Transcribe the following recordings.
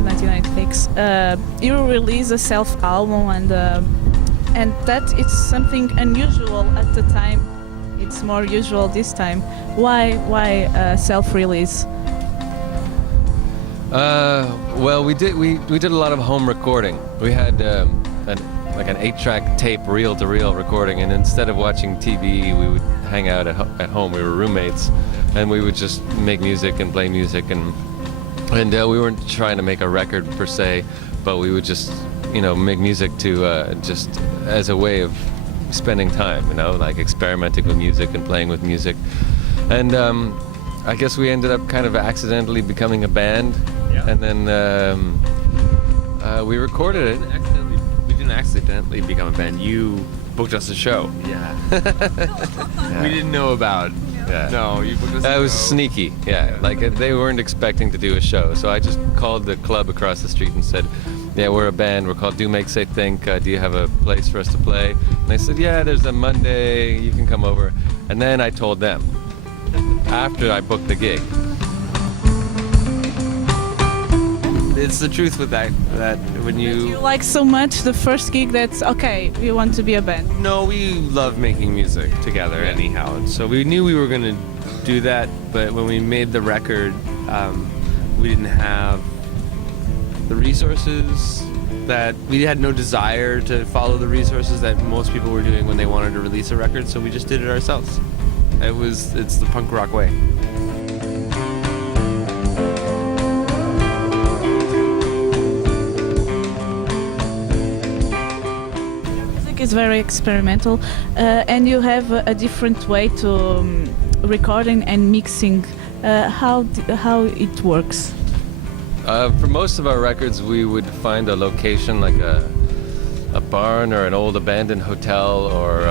1996, you release a self-album, and that it's something unusual at the time. It's more usual this time. Why self-release? Well, we did a lot of home recording. We had an 8-track tape, reel-to-reel recording, and instead of watching TV, we would hang out at home. We were roommates, and we would just make music and play music, and we weren't trying to make a record per se, but we would just make music to just as a way of spending time, like experimenting with music and playing with music. And I guess we ended up kind of accidentally becoming a band, and then we recorded it. We didn't accidentally become a band. You booked us a show. Yeah. We didn't know about. Yeah. No, you booked us a That was show. sneaky, yeah. Like they weren't expecting to do a show, so I just called the club across the street and said, "Yeah, we're a band. We're called Do Make Say Think. Do you have a place for us to play?" And they said, "Yeah, there's a Monday. You can come over." And then I told them after I booked the gig. It's the truth with that when You like so much the first gig that's okay. We want to be a band. No, we love making music together anyhow. And so we knew we were going to do that, but when we made the record, we didn't have the resources that we had no desire to follow the resources that most people were doing when they wanted to release a record, so we just did it ourselves. It's the punk rock way. It's very experimental, and you have a different way to recording and mixing. How it works? For most of our records, we would find a location like a barn or an old abandoned hotel, or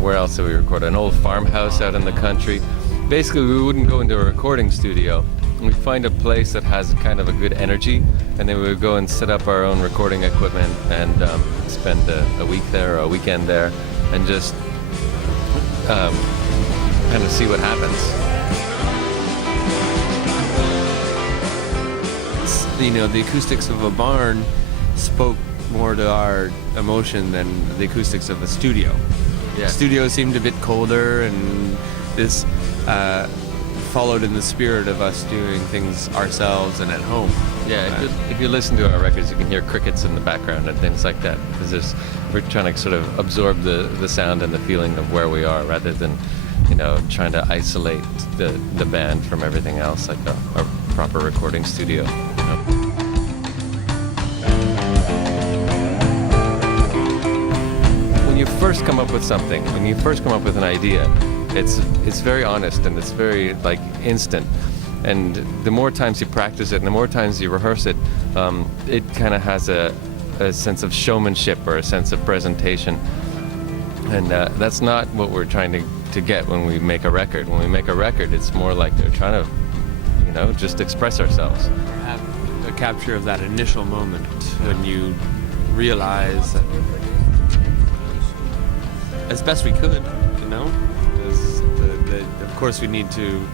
where else did we record? An old farmhouse out in the country. Basically, we wouldn't go into a recording studio. We'd find a place that has kind of a good energy, and then we would go and set up our own recording equipment and spend a week there or a weekend there and just kind of see what happens. The acoustics of a barn spoke more to our emotion than the acoustics of a studio. Yeah. Studio seemed a bit colder, and this followed in the spirit of us doing things ourselves and at home. Yeah, if you listen to our records, you can hear crickets in the background and things like that, because we're trying to sort of absorb the sound and the feeling of where we are, rather than trying to isolate the band from everything else, like a proper recording studio. When you first come up with something, when you first come up with an idea, it's very honest and it's very instant. And the more times you practice it and the more times you rehearse it, it kind of has a sense of showmanship or a sense of presentation. And that's not what we're trying to get when we make a record. When we make a record, it's more like they're trying to, just express ourselves. Have a capture of that initial moment when you realize that, as best we could, of course we need to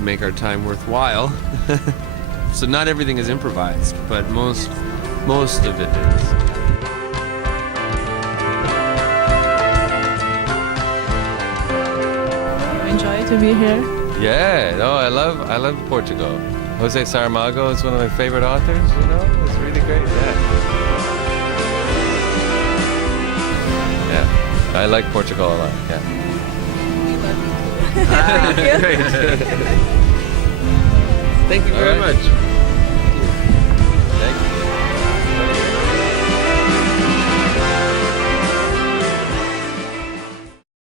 make our time worthwhile. So not everything is improvised, but most of it is. Enjoy to be here. Yeah, no, I love Portugal. Jose Saramago is one of my favorite authors. It's really great. Yeah, I like Portugal a lot. Yeah. Thank you. Thank you very much.